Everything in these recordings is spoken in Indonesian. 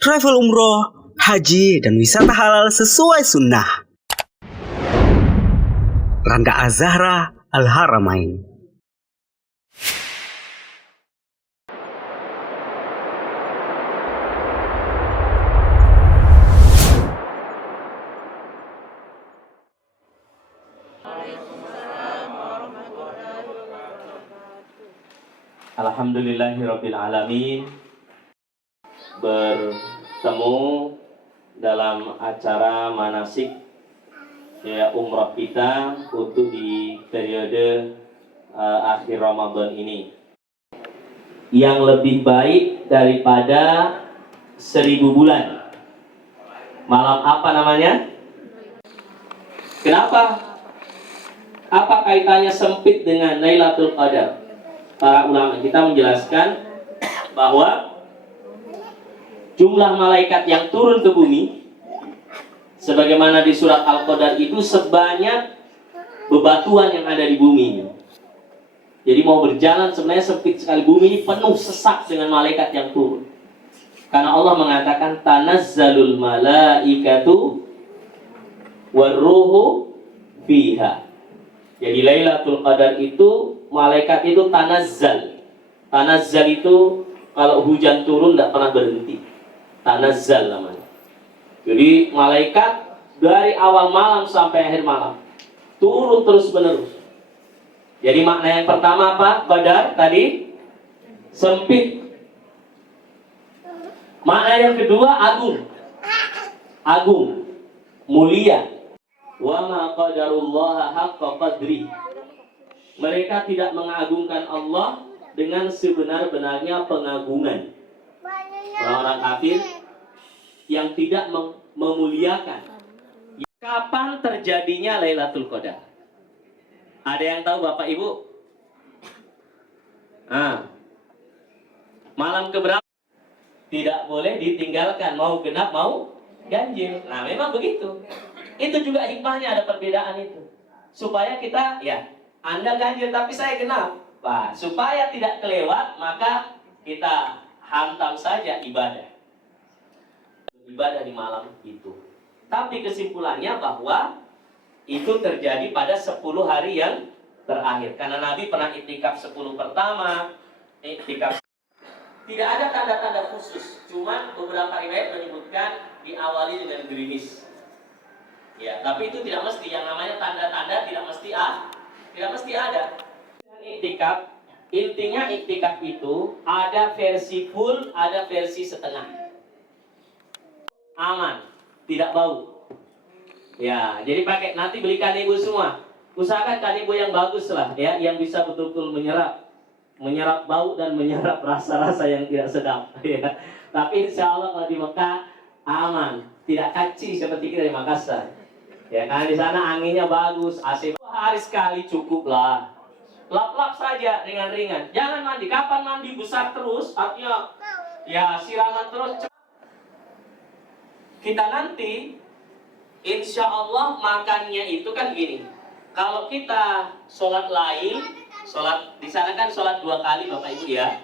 travel umroh, haji, dan wisata halal sesuai sunnah. Rangga Az-Zahra Al-Haramain. Alhamdulillahirabbil alamin. Bertemu dalam acara manasik umrah kita untuk di periode akhir Ramadan ini, yang lebih baik daripada 1000 bulan. Malam apa namanya? Kenapa? Apa kaitannya sempit dengan Lailatul Qadar? Para ulama kita menjelaskan bahwa jumlah malaikat yang turun ke bumi sebagaimana di surat Al-Qadar itu sebanyak bebatuan yang ada di bumi. Jadi mau berjalan sebenarnya sempit sekali, bumi ini penuh sesak dengan malaikat yang turun. Karena Allah mengatakan tanazzalul malaikatu warruhu fiha. Jadi Lailatul Qadar itu malaikat itu tanazzal. Tanazzal itu kalau hujan turun tidak pernah berhenti. Tanazzal namanya. Jadi malaikat dari awal malam sampai akhir malam turun terus menerus. Jadi makna yang pertama apa? Qadar tadi sempit. Makna yang kedua agung. Agung, mulia. Wa ma qadarullaha haqqa qadri. Mereka tidak mengagungkan Allah dengan sebenar-benarnya pengagungan. Orang-orang kafir yang tidak memuliakan. Kapan terjadinya Lailatul Qadar? Ada yang tahu Bapak Ibu? Malam keberapa? Tidak boleh ditinggalkan, mau genap mau ganjil. Nah memang begitu. Itu juga hikmahnya, ada perbedaan itu. Supaya kita, Anda ganjil tapi saya genap. Nah, supaya tidak kelewat, maka kita hantam saja ibadah. Ibadah di malam itu. Tapi kesimpulannya bahwa itu terjadi pada 10 hari yang terakhir. Karena Nabi pernah iktikaf 10 pertama, iktikaf. Tidak ada tanda-tanda khusus. Cuma beberapa riwayat menyebutkan diawali dengan gerimis. Ya, tapi itu tidak mesti, yang namanya tanda-tanda tidak mesti ada. Iktikaf, intinya iktikaf itu ada versi full, ada versi setengah. Aman, tidak bau. Ya, jadi pakai, nanti beli kanibu semua. Usahakan kanibu yang bagus lah, ya, yang bisa betul-betul menyerap bau dan menyerap rasa-rasa yang tidak sedap. Ya. Tapi insya Allah kalau di Mekah aman, tidak kaci seperti kita di Makassar. Ya, karena di sana anginnya bagus, AC 2 hari sekali cukup lah. Lap-lap saja ringan-ringan. Jangan mandi. Kapan mandi besar terus? Artinya siraman terus. Kita nanti insya Allah makannya itu kan gini. Kalau kita sholat lain, sholat di sana kan sholat 2 kali Bapak Ibu ya.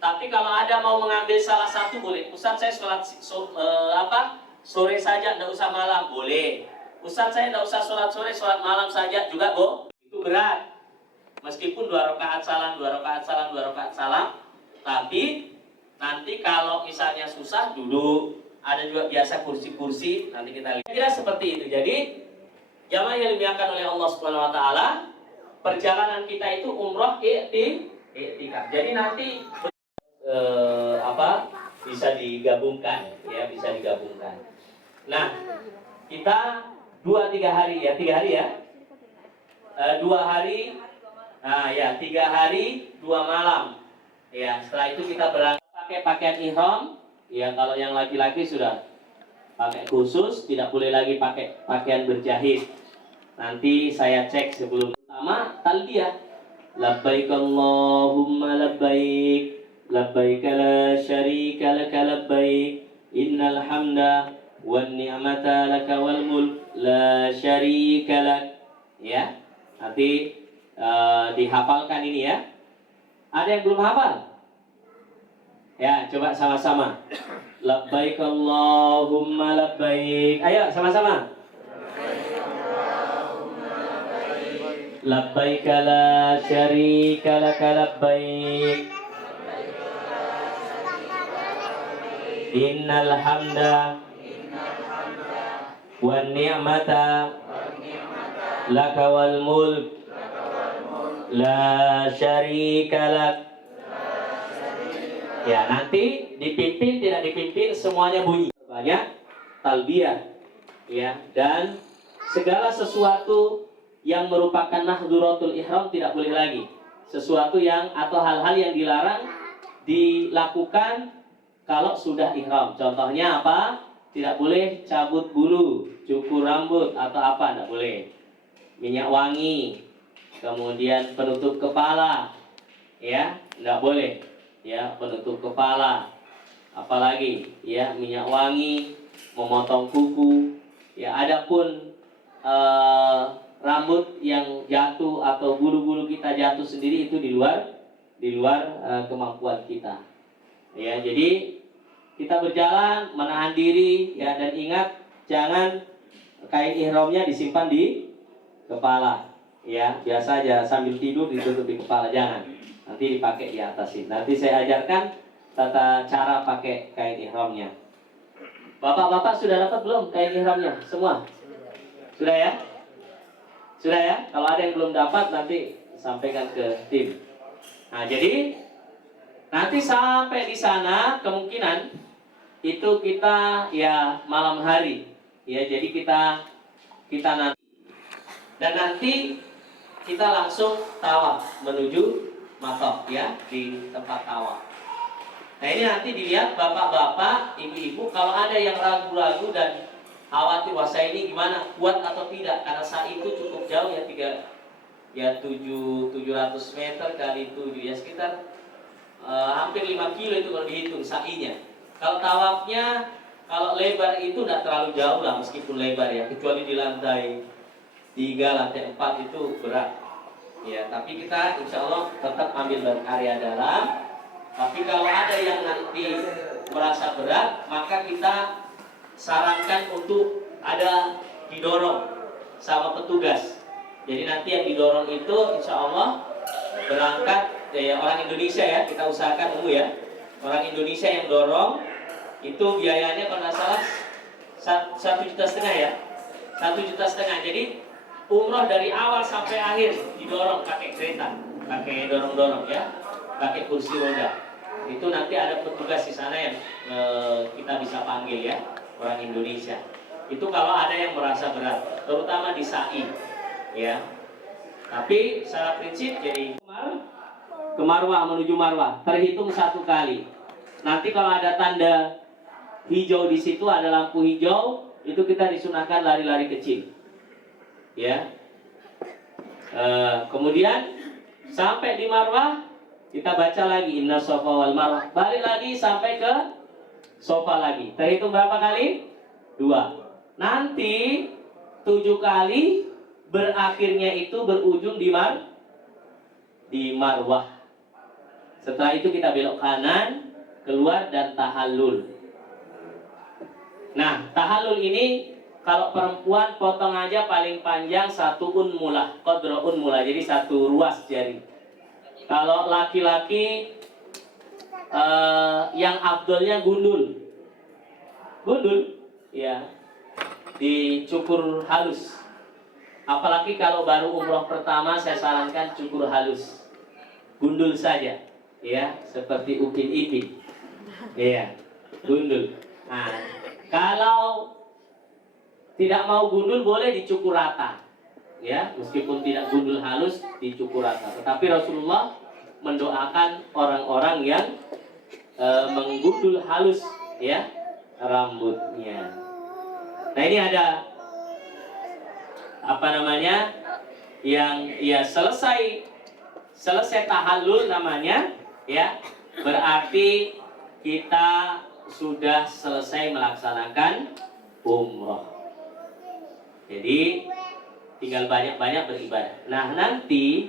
Tapi kalau ada mau mengambil salah satu boleh. Ustaz saya sholat sore saja, tidak usah malam, boleh. Ustaz saya tidak usah sholat sore, sholat malam saja juga, itu berat. Meskipun 2 rakaat salam, 2 rakaat salam, 2 rakaat salam. Tapi nanti kalau misalnya susah, duduk. Ada juga biasa kursi-kursi, nanti kita lihat. Kira seperti itu. Jadi, jamaah yang dimuliakan oleh Allah Subhanahu Wa Taala, perjalanan kita itu umroh iktikaf. Jadi nanti bisa digabungkan, ya, bisa digabungkan. Nah, kita 2-3 hari ya, 3 hari ya, 2 hari, 3 hari 2 malam, ya. Setelah itu kita berangkat pakai pakaian ihram, ya. Kalau yang laki-laki sudah pakai khusus, tidak boleh lagi pakai pakaian berjahit. Nanti saya cek sebelum pertama talbiyah, labbaik Allahumma labbaik. Labbaik la syarika laka labbaik innal hamda wan ni'mata laka wal mulk la syarika lak. Ya, nanti dihafalkan ini ya. Ada yang belum hafal? Ya, coba sama-sama. Labbaik Allahumma labbaik. Ayo sama-sama. Labbaik la syarika laka labbaik. Innal hamda wan ni'mata laka wal mulk la syarika lak. Ya, nanti dipimpin tidak dipimpin semuanya bunyi. Banyak talbiyah ya, dan segala sesuatu yang merupakan nahduratul ihram tidak boleh lagi. Sesuatu yang atau hal-hal yang dilarang dilakukan kalau sudah ihram. Contohnya apa? Tidak boleh cabut bulu, cukur rambut atau apa, tidak boleh. Minyak wangi, kemudian penutup kepala, ya, tidak boleh. Ya, penutup kepala, apalagi ya minyak wangi, memotong kuku. Ya, adapun rambut yang jatuh atau bulu-bulu kita jatuh sendiri itu di luar kemampuan kita. Ya, jadi kita berjalan menahan diri ya, dan ingat jangan kain ihramnya disimpan di kepala. Ya, biasa aja sambil tidur ditutup di kepala, jangan. Nanti dipakai di atas ini. Nanti saya ajarkan tata cara pakai kain ihramnya. Bapak-bapak sudah dapat belum kain ihramnya? Semua? Sudah ya? Sudah ya? Kalau ada yang belum dapat nanti sampaikan ke tim. Nah, jadi nanti sampai di sana kemungkinan itu kita ya malam hari. Ya, jadi kita nanti dan nanti kita langsung tawaf menuju matok ya, di tempat tawaf. Nah, ini nanti dilihat bapak-bapak, ibu-ibu, kalau ada yang ragu-ragu dan khawatir wah saya ini gimana, kuat atau tidak, karena sa'i itu cukup jauh ya, 700 meter kali 7 ya, sekitar hampir 5 kilo itu kalau dihitung sa'inya. Kalau tawafnya, kalau lebar itu tidak terlalu jauh lah, meskipun lebar ya, kecuali di lantai 3, lantai 4 itu berat. Ya, tapi kita insya Allah tetap ambil area dalam. Tapi kalau ada yang nanti merasa berat, maka kita sarankan untuk ada didorong sama petugas. Jadi nanti yang didorong itu insya Allah berangkat ya, orang Indonesia ya, kita usahakan dulu ya. Orang Indonesia yang dorong itu biayanya kalau nggak salah 1,5 juta ya, 1,5 juta. Jadi umroh dari awal sampai akhir didorong pakai kereta, pakai dorong-dorong ya, pakai kursi roda. Itu nanti ada petugas di sana yang kita bisa panggil ya, orang Indonesia. Itu kalau ada yang merasa berat, terutama di sa'i ya. Tapi secara prinsip jadi ke Marwah, menuju Marwah terhitung 1 kali. Nanti kalau ada tanda hijau di situ, ada lampu hijau, itu kita disunahkan lari-lari kecil. Ya, kemudian sampai di Marwah kita baca lagi Inna Sofa wal Marwah, balik lagi sampai ke Sofa lagi, terhitung berapa kali? 2. Nanti 7 kali berakhirnya itu berujung di Marwah. Setelah itu kita belok kanan, keluar dan tahallul. Nah, tahallul ini kalau perempuan potong aja paling panjang 1 unmulah, qadra unmulah, jadi 1 ruas jari. Kalau laki-laki yang afdolnya gundul, ya, dicukur halus. Apalagi kalau baru umroh pertama, saya sarankan cukur halus, gundul saja, ya, seperti Upin Ipin, ya, gundul. Nah, kalau tidak mau gundul boleh dicukur rata, ya, meskipun tidak gundul halus dicukur rata. Tetapi Rasulullah mendoakan orang-orang yang menggundul halus ya rambutnya. Nah, ini ada apa namanya yang ya selesai tahallul namanya ya, berarti kita sudah selesai melaksanakan umroh. Jadi tinggal banyak-banyak beribadah. Nah, nanti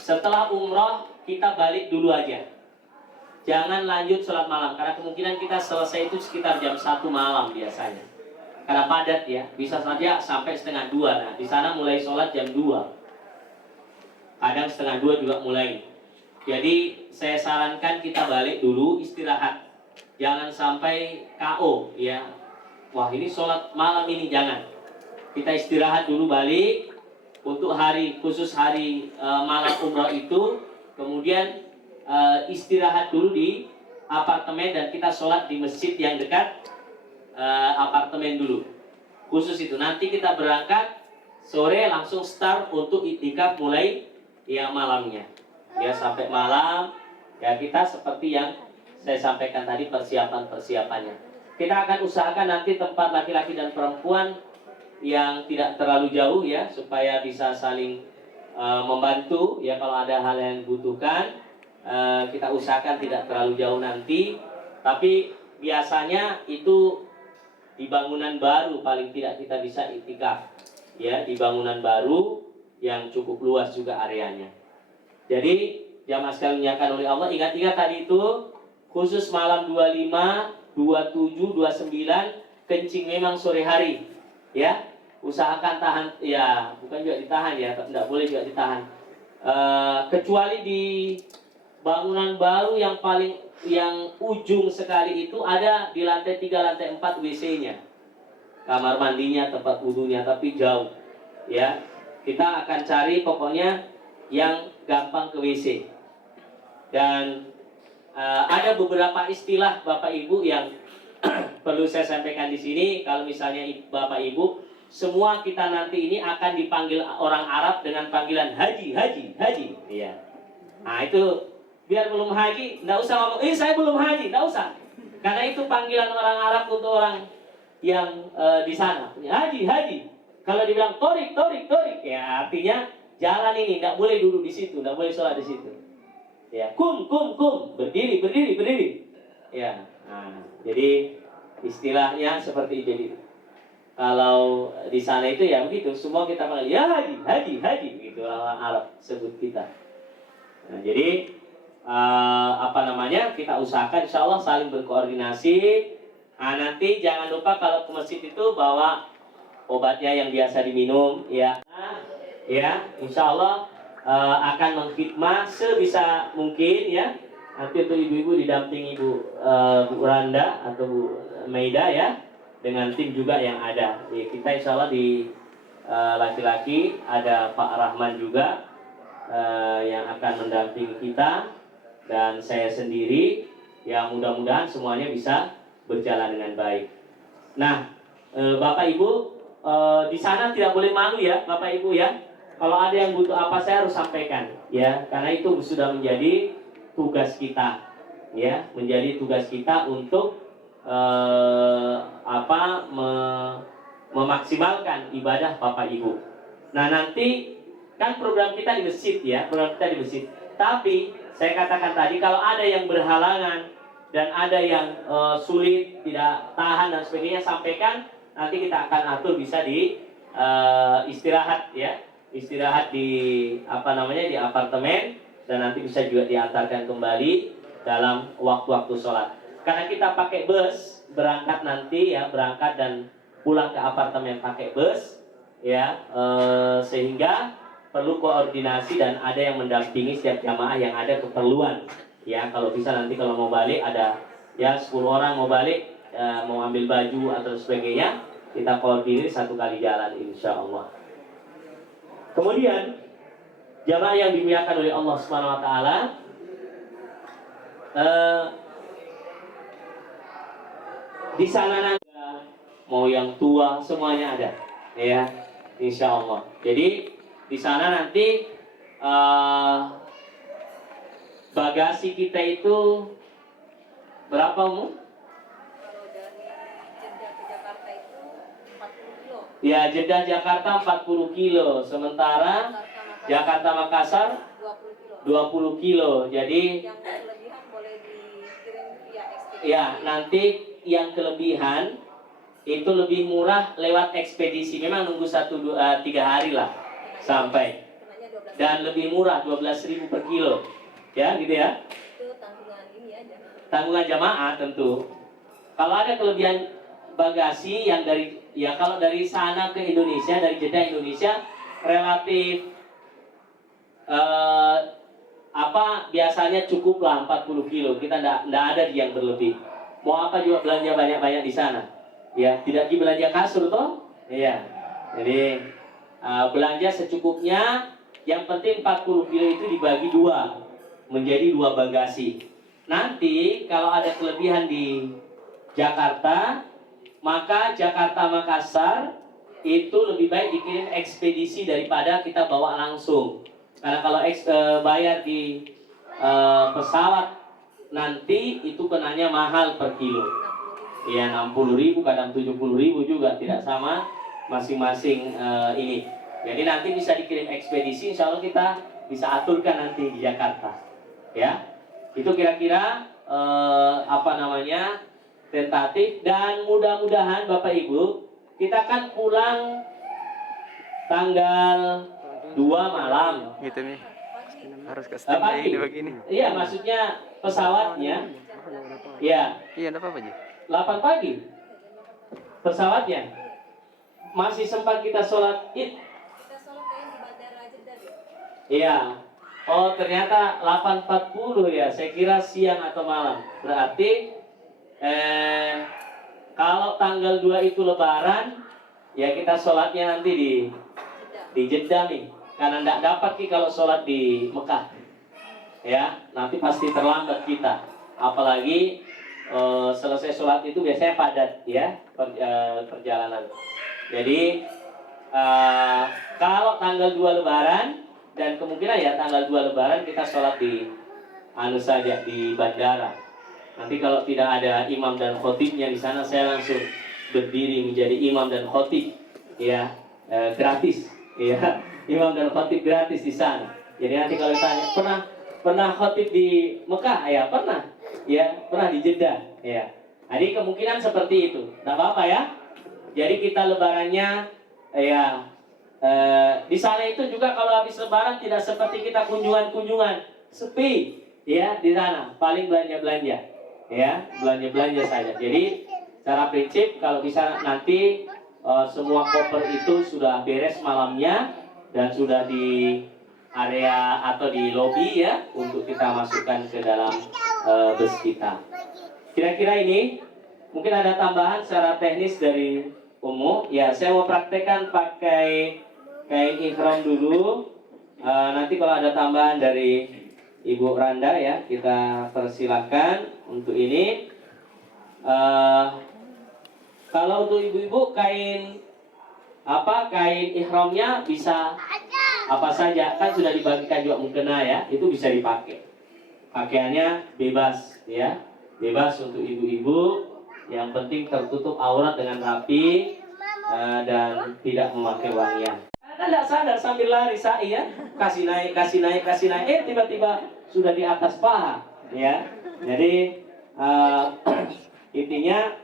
setelah umroh kita balik dulu aja. jangan lanjut sholat malam, karena kemungkinan kita selesai itu sekitar jam 1 malam biasanya. Karena padat ya, bisa saja sampai setengah 2. Nah, di sana mulai sholat jam 2. Kadang setengah 2 juga mulai. Jadi saya sarankan kita balik dulu, istirahat. Jangan sampai KO ya. Wah, ini sholat malam ini, jangan. Kita istirahat dulu, balik untuk hari khusus hari malam umroh itu. Kemudian istirahat dulu di apartemen dan kita sholat di masjid yang dekat apartemen dulu. Khusus itu. Nanti kita berangkat sore langsung start untuk iktikaf mulai ya malamnya. Ya sampai malam. Ya kita seperti yang saya sampaikan tadi, persiapan-persiapannya. Kita akan usahakan nanti tempat laki-laki dan perempuan yang tidak terlalu jauh ya, supaya bisa saling membantu ya kalau ada hal yang dibutuhkan. Kita usahakan tidak terlalu jauh nanti, tapi biasanya itu di bangunan baru paling tidak kita bisa iktikaf ya, di bangunan baru yang cukup luas juga areanya. Jadi jamaah sekalian dimuliakan oleh Allah, ingat-ingat tadi itu khusus malam 25, 27, 29 kencing memang sore hari ya. Usahakan tahan ya, bukan juga ditahan ya, tidak boleh juga ditahan. Kecuali di bangunan baru yang ujung sekali itu ada di lantai 3, lantai 4 WC-nya. Kamar mandinya, tempat wudunya, tapi jauh. Ya. Kita akan cari pokoknya yang gampang ke WC. Dan ada beberapa istilah Bapak Ibu yang perlu saya sampaikan di sini. Kalau misalnya Bapak Ibu, semua kita nanti ini akan dipanggil orang Arab dengan panggilan haji, haji, haji. Iya. Nah itu biar belum haji, nggak usah ngomong, saya belum haji, nggak usah. Karena itu panggilan orang Arab untuk orang yang di sana. Haji, haji. Kalau dibilang torik, torik, torik, ya artinya jalan ini, nggak boleh duduk di situ, nggak boleh sholat di situ. Ya, kum, berdiri, berdiri, berdiri. Ya, nah, jadi istilahnya seperti itu. Kalau di sana itu ya begitu, semua kita panggil ya haji, haji, haji, gitu orang Arab sebut kita. Nah, jadi kita usahakan insya Allah saling berkoordinasi. Nah, nanti jangan lupa kalau ke masjid itu bawa obatnya yang biasa diminum, ya. Nah, ya, insya Allah akan mengkhidmah sebisa mungkin ya. Nanti untuk ibu-ibu didampingi Bu Randa atau Bu Maida ya, dengan tim juga yang ada. Ya, kita insya Allah di laki-laki ada Pak Rahman juga yang akan mendampingi kita, dan saya sendiri. Ya mudah-mudahan semuanya bisa berjalan dengan baik. Nah, Bapak Ibu di sana tidak boleh malu ya Bapak Ibu ya. Kalau ada yang butuh apa saya harus sampaikan ya, karena itu sudah menjadi tugas kita ya, menjadi tugas kita untuk memaksimalkan ibadah Bapak Ibu. Nah, nanti kan program kita di masjid ya, program kita di masjid. Tapi saya katakan tadi kalau ada yang berhalangan dan ada yang sulit, tidak tahan dan sebagainya, sampaikan, nanti kita akan atur bisa di istirahat ya. Istirahat di di apartemen, dan nanti bisa juga diantarkan kembali dalam waktu-waktu sholat. Karena kita pakai bus berangkat nanti ya, berangkat dan pulang ke apartemen pakai bus ya, sehingga perlu koordinasi dan ada yang mendampingi setiap jamaah yang ada keperluan ya. Kalau bisa nanti kalau mau balik ada ya 10 orang mau balik, mau ambil baju atau sebagainya, kita koordinir satu kali jalan insya Allah. Kemudian jamaah yang dimuliakan oleh Allah Subhanahu Wa Taala, di sana nanti mau yang tua semuanya ada, ya, insya Allah. Jadi di sana nanti bagasi kita itu berapa umum? Kalau dari Jeddah ke Jakarta itu 40 kilo. Ya, Jeddah Jakarta 40 kilo, sementara Jakarta Makassar 20 kilo. Jadi yang kelebihan boleh dikirim via ekspedisi. ya, nanti yang kelebihan itu lebih murah lewat ekspedisi. Memang nunggu 1-3 hari lah sampai. Kenanya 12. Dan lebih murah 12.000 per kilo. Ya, gitu ya. Itu tanggungan ini aja. tanggungan jamaah tentu. Kalau ada kelebihan bagasi yang dari, ya kalau dari sana ke Indonesia, dari Jeddah Indonesia relatif biasanya cukuplah 40 kilo. Kita ndak ada yang berlebih. Mau apa juga belanja banyak-banyak di sana. Ya, tidak di belanja kasur toh? Iya. Jadi belanja secukupnya. Yang penting 40 kilo itu dibagi dua, menjadi dua bagasi. Nanti kalau ada kelebihan di Jakarta, maka Jakarta Makassar itu lebih baik dikirim ekspedisi daripada kita bawa langsung. Karena kalau bayar di pesawat nanti itu kenanya mahal per kilo. Ya 60.000, kadang 70.000 juga, tidak sama masing-masing ini. Jadi nanti bisa dikirim ekspedisi, insya Allah kita bisa aturkan nanti di Jakarta. Ya, itu kira-kira tentatif, dan mudah-mudahan Bapak Ibu kita kan pulang tanggal 2 malam. Gitu nih. Harus ke Pagi. ini begini. Iya, maksudnya pesawatnya. Ya. Iya, enggak apa-apa, Ji. 8 pagi. Pesawatnya. Masih sempat kita sholat Id. Kita sholat kayaknya di Bandara Jeddah deh. Iya. Oh, ternyata 8.40 ya. Saya kira siang atau malam. Berarti kalau tanggal 2 itu lebaran, ya kita sholatnya nanti di Jeddah nih. Karena tidak dapat kalau sholat di Mekah. Ya, nanti pasti terlambat kita. Apalagi selesai sholat itu biasanya padat ya perjalanan. Jadi kalau tanggal 2 lebaran, dan kemungkinan ya tanggal 2 lebaran kita sholat di saja di bandara. Nanti kalau tidak ada imam dan khotibnya di sana, saya langsung berdiri menjadi imam dan khotib, ya gratis, ya imam dan khotib gratis di sana. Jadi nanti kalau ditanya pernah khotib di Mekah, ya pernah di Jeddah, ya. Jadi kemungkinan seperti itu, nggak apa-apa ya. Jadi kita lebarannya, ya di sana itu juga kalau habis lebaran tidak seperti kita kunjungan sepi, ya di sana paling belanja. Ya, belanja saja. Jadi secara prinsip kalau bisa nanti semua koper itu sudah beres malamnya dan sudah di area atau di lobi ya untuk kita masukkan ke dalam bus kita. Kira-kira ini mungkin ada tambahan secara teknis dari Umu. Ya, saya mau praktekkan pakai kain ihram dulu. Nanti kalau ada tambahan dari Ibu Randa ya, kita persilahkan untuk ini. Kalau untuk ibu-ibu kain ihramnya bisa apa saja, kan sudah dibagikan juga mukena ya, itu bisa dipakai. Pakaiannya bebas ya, bebas untuk ibu-ibu. Yang penting tertutup aurat dengan rapi dan tidak memakai wangian. Anda tidak sadar sambil lari sa'i ya, kasih naik, tiba-tiba sudah di atas paha ya. Jadi intinya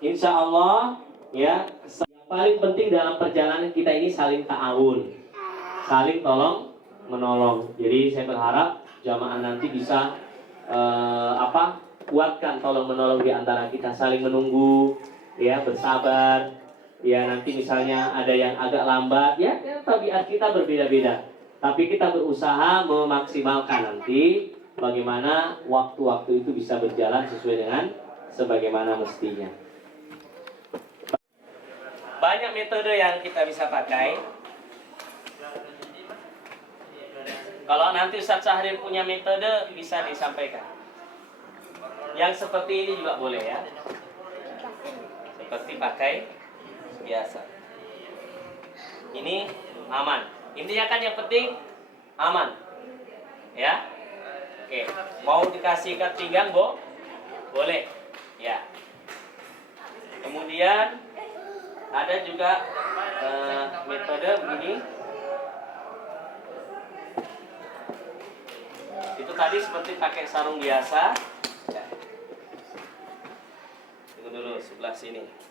insya Allah ya, yang paling penting dalam perjalanan kita ini saling ta'awun, saling tolong menolong. Jadi saya berharap jamaah nanti bisa kuatkan tolong menolong di antara kita, saling menunggu ya, bersabar. Ya nanti misalnya ada yang agak lambat ya tabiat kita berbeda-beda, tapi kita berusaha memaksimalkan nanti bagaimana waktu-waktu itu bisa berjalan sesuai dengan sebagaimana mestinya. Banyak metode yang kita bisa pakai. Kalau nanti Ustaz Syahrir punya metode bisa disampaikan. Yang seperti ini juga boleh ya, seperti pakai biasa. Ini aman. Intinya kan yang penting aman. Ya. Oke. Mau dikasih ikat pinggang, boleh. Ya. Kemudian ada juga metode begini. Itu tadi seperti pakai sarung biasa. Ya. Tunggu dulu sebelah sini.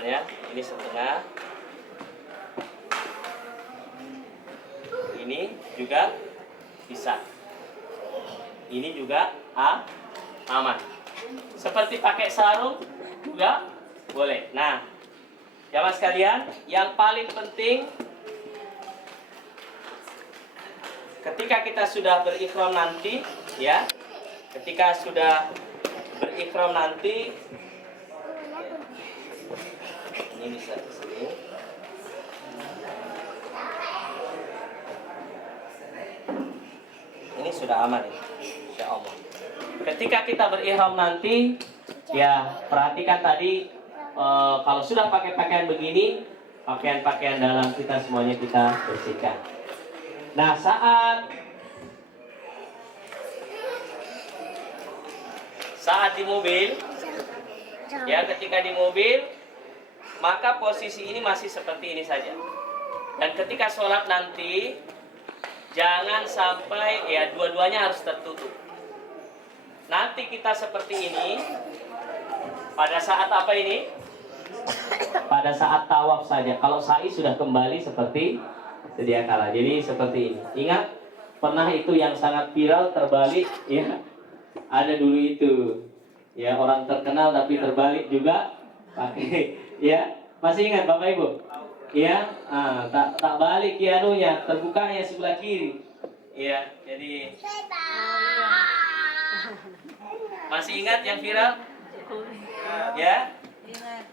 Ya, ini setengah. Ini juga bisa. Ini juga aman. Seperti pakai sarung juga boleh. Nah, jamaah sekalian, yang paling penting ketika kita sudah berihram nanti, ya, ketika sudah berihram nanti, ini bisa di sini. Ini sudah aman ya, insya Allah. Ketika kita berihram nanti, ya perhatikan tadi kalau sudah pakai pakaian begini, pakaian-pakaian dalam kita semuanya kita bersihkan. Nah, saat di mobil, ya ketika di mobil, maka posisi ini masih seperti ini saja. Dan ketika sholat nanti, jangan sampai ya dua-duanya harus tertutup. Nanti kita seperti ini pada saat apa ini? Pada saat tawaf saja. Kalau sa'i sudah kembali seperti sedia kala. Jadi seperti ini. Ingat, pernah itu yang sangat viral terbalik, ya. Ada dulu itu, ya, orang terkenal tapi terbalik juga pakai, ya. Masih ingat Bapak Ibu? Ya, tak balik ya anunya, terbukanya sebelah kiri. Ya, jadi masih ingat yang viral? Ya?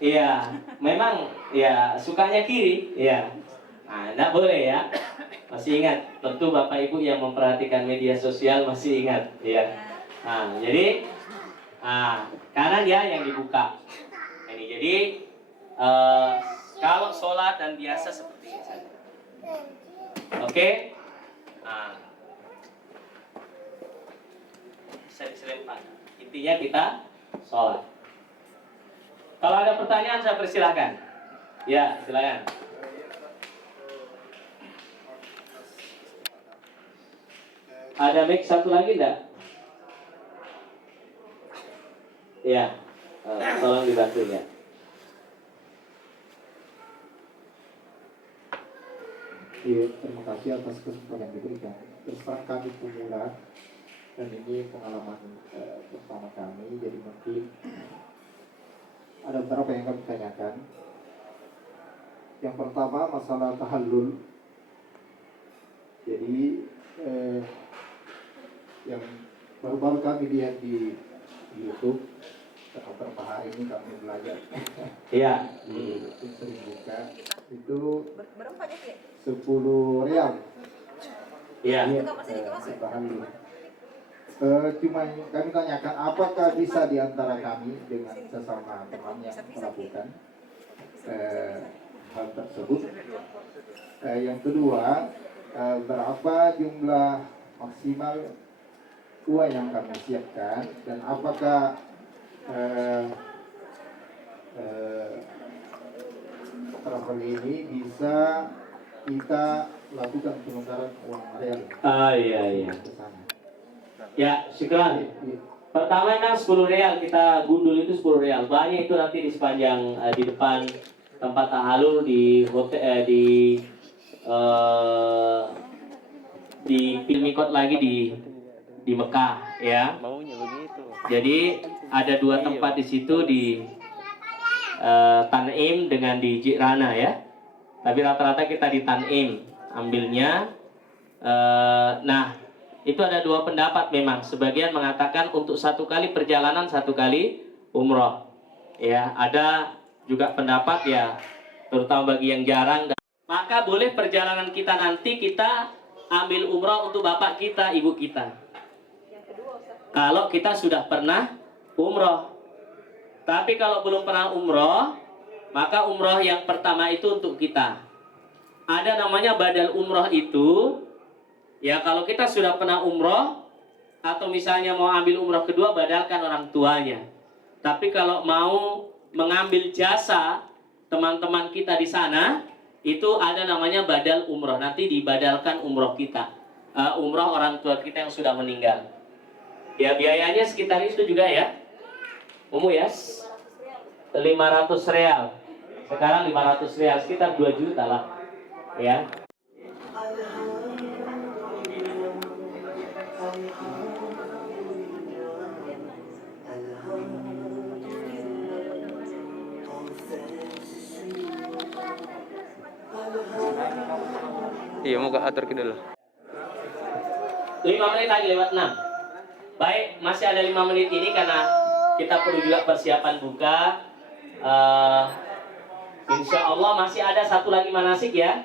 Iya, memang ya sukanya kiri, ya. Nah, enggak boleh ya. Masih ingat, tentu Bapak Ibu yang memperhatikan media sosial masih ingat, ya. Nah, jadi kanan ya yang dibuka. Ini jadi kalau sholat dan biasa seperti ini saja. Oke? Nah, bisa diselempar. Intinya kita sholat. Kalau ada pertanyaan saya persilahkan. Ya, silakan. Ada mic satu lagi enggak? Ya, tolong dibantu ya. Iya, terima kasih atas kesempatan yang diberikan. Terus terang kami pemula dan ini pengalaman pertama kami, jadi mungkin ada beberapa yang kami tanyakan. Yang pertama masalah tahallul. Jadi yang baru-baru kami lihat di YouTube, beberapa hari ini kami belajar. Iya. Sering buka itu Berapa aja sih? 10 real. Iya. Tahallul. Cuma kami tanyakan apakah bisa diantara kami dengan sesama teman yang melakukan hal tersebut. Yang kedua, berapa jumlah maksimal uang yang kami siapkan dan apakah travel ini bisa kita lakukan penukaran uang real. Iya. Ya, syukran. Pertama memang 10 real, kita gundul itu 10 real. Banyak itu nanti di sepanjang di depan tempat tahallul di hotel di Pilmikot lagi di Mekah, ya. Maunya begitu. Jadi ada dua tempat di situ di Tanim dengan di Jirana ya. Tapi rata-rata kita di Tanim ambilnya. Nah, itu ada dua pendapat memang. Sebagian mengatakan untuk satu kali perjalanan, satu kali umroh. Ya, ada juga pendapat ya, terutama bagi yang jarang. Maka boleh perjalanan kita nanti kita ambil umroh untuk bapak kita, ibu kita. Kalau kita sudah pernah umroh. Tapi kalau belum pernah umroh, maka umroh yang pertama itu untuk kita. Ada namanya badal umroh itu. Ya, kalau kita sudah pernah umroh atau misalnya mau ambil umroh kedua, badalkan orang tuanya. Tapi kalau mau mengambil jasa teman-teman kita di sana, itu ada namanya badal umroh. Nanti dibadalkan umroh kita, umroh orang tua kita yang sudah meninggal. Ya, biayanya sekitar itu juga ya. Ya, 500 real. Sekarang 500 real, sekitar 2 juta lah. Ya. Iya, mau ke atur dulu. 5 menit lagi lewat 6. Baik, masih ada 5 menit ini karena kita perlu juga persiapan buka. Insya Allah masih ada satu lagi manasik ya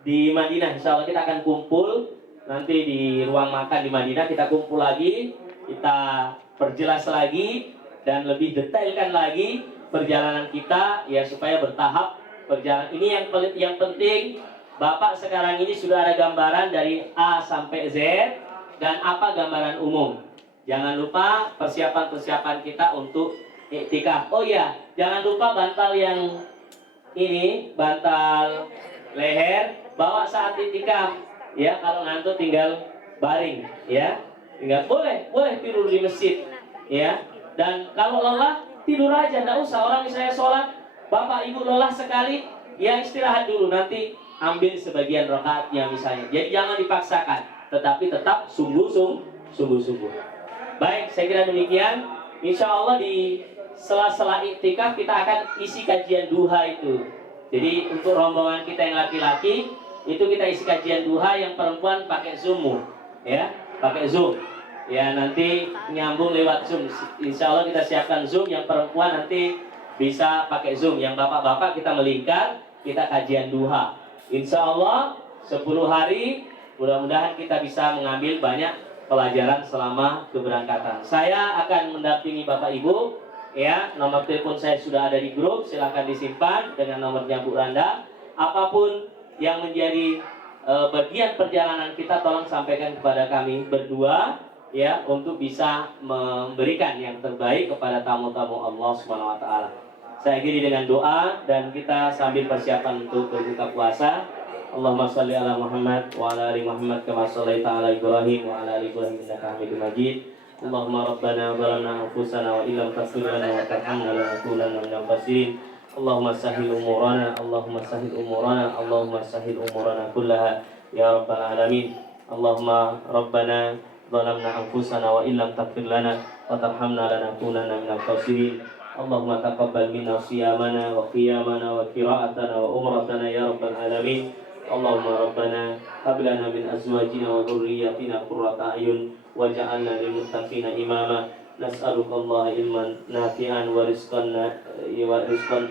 di Madinah. Insya Allah kita akan kumpul nanti di ruang makan di Madinah. Kita kumpul lagi, kita perjelas lagi dan lebih detailkan lagi perjalanan kita ya supaya bertahap perjalanan ini. Yang penting Bapak sekarang ini sudah ada gambaran dari A sampai Z dan apa gambaran umum. Jangan lupa persiapan-persiapan kita untuk iktikaf. Oh iya, jangan lupa bantal yang ini, bantal leher, bawa saat iktikaf. Ya, kalau ngantuk tinggal baring, ya. Tinggal boleh tidur di masjid, ya. Dan kalau lelah tidur aja, enggak usah. Orang misalnya sholat, Bapak Ibu lelah sekali, ya istirahat dulu, nanti ambil sebagian rakaatnya misalnya. Jadi jangan dipaksakan, tetapi tetap sungguh-sungguh. Baik, saya kira demikian. Insya Allah di sela-sela iktikaf kita akan isi kajian duha itu. Jadi untuk rombongan kita yang laki-laki itu kita isi kajian duha, yang perempuan pakai Zoom, ya, pakai Zoom. Ya nanti nyambung lewat Zoom. Insya Allah kita siapkan Zoom, yang perempuan nanti bisa pakai Zoom, yang bapak-bapak kita melingkar, kita kajian duha. Insya Allah 10 hari, mudah-mudahan kita bisa mengambil banyak pelajaran selama keberangkatan. Saya akan mendampingi Bapak Ibu, ya. Nomor telepon saya sudah ada di grup, silahkan disimpan dengan nomornya Bu Randa. Apapun yang menjadi bagian perjalanan kita, tolong sampaikan kepada kami berdua, ya, untuk bisa memberikan yang terbaik kepada tamu-tamu Allah Subhanahu wa taala. Saya akhiri dengan doa dan kita sambil persiapan untuk berbuka puasa. Allahumma shalli ala Muhammad wa ala ali Muhammad kama shallaita ala Ibrahim wa ala ali Ibrahim innaka Hamidum Majid. Allahumma rabbana zalamna anfusana wa illam taghfir lana wa tarhamna lanakunanna minal khasirin. Allahumma sahhil umurana, Allahumma sahhil umurana, Allahumma sahhil umurana kullaha ya rabbal alamin. Allahumma rabbana zalamna anfusana wa illam taghfir lana wa tarhamna lanakunanna minal khasirin. Allahumma taqabbal minna siyamana wa qiyamana wa qira'atana wa umratana ya rabbal alamin. Allahumma rabbana hab lana min azwajina wa dhurriyyatina qurrata a'yun waj'alna lil muttaqina imama. Nas'aluka Allah ilman nafi'an wa rizqan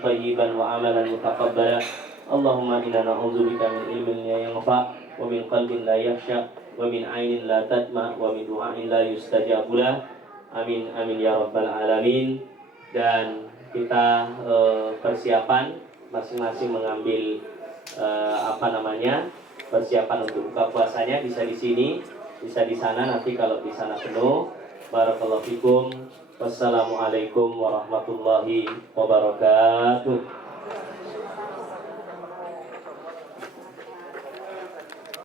thayyiban wa amalan mutaqabbala. Allahumma inna na'udzubika min ilmin la yanfa' wa min qalbin la yakhsha wa min 'ainin la tadma wa min du'ain la yustajabu lah. Amin amin ya rabbal alamin. Dan kita persiapan masing-masing mengambil persiapan untuk buka puasanya, bisa di sini, bisa di sana. Nanti kalau di sana penuh, barakallahu fikum. Wassalamualaikum warahmatullahi wabarakatuh.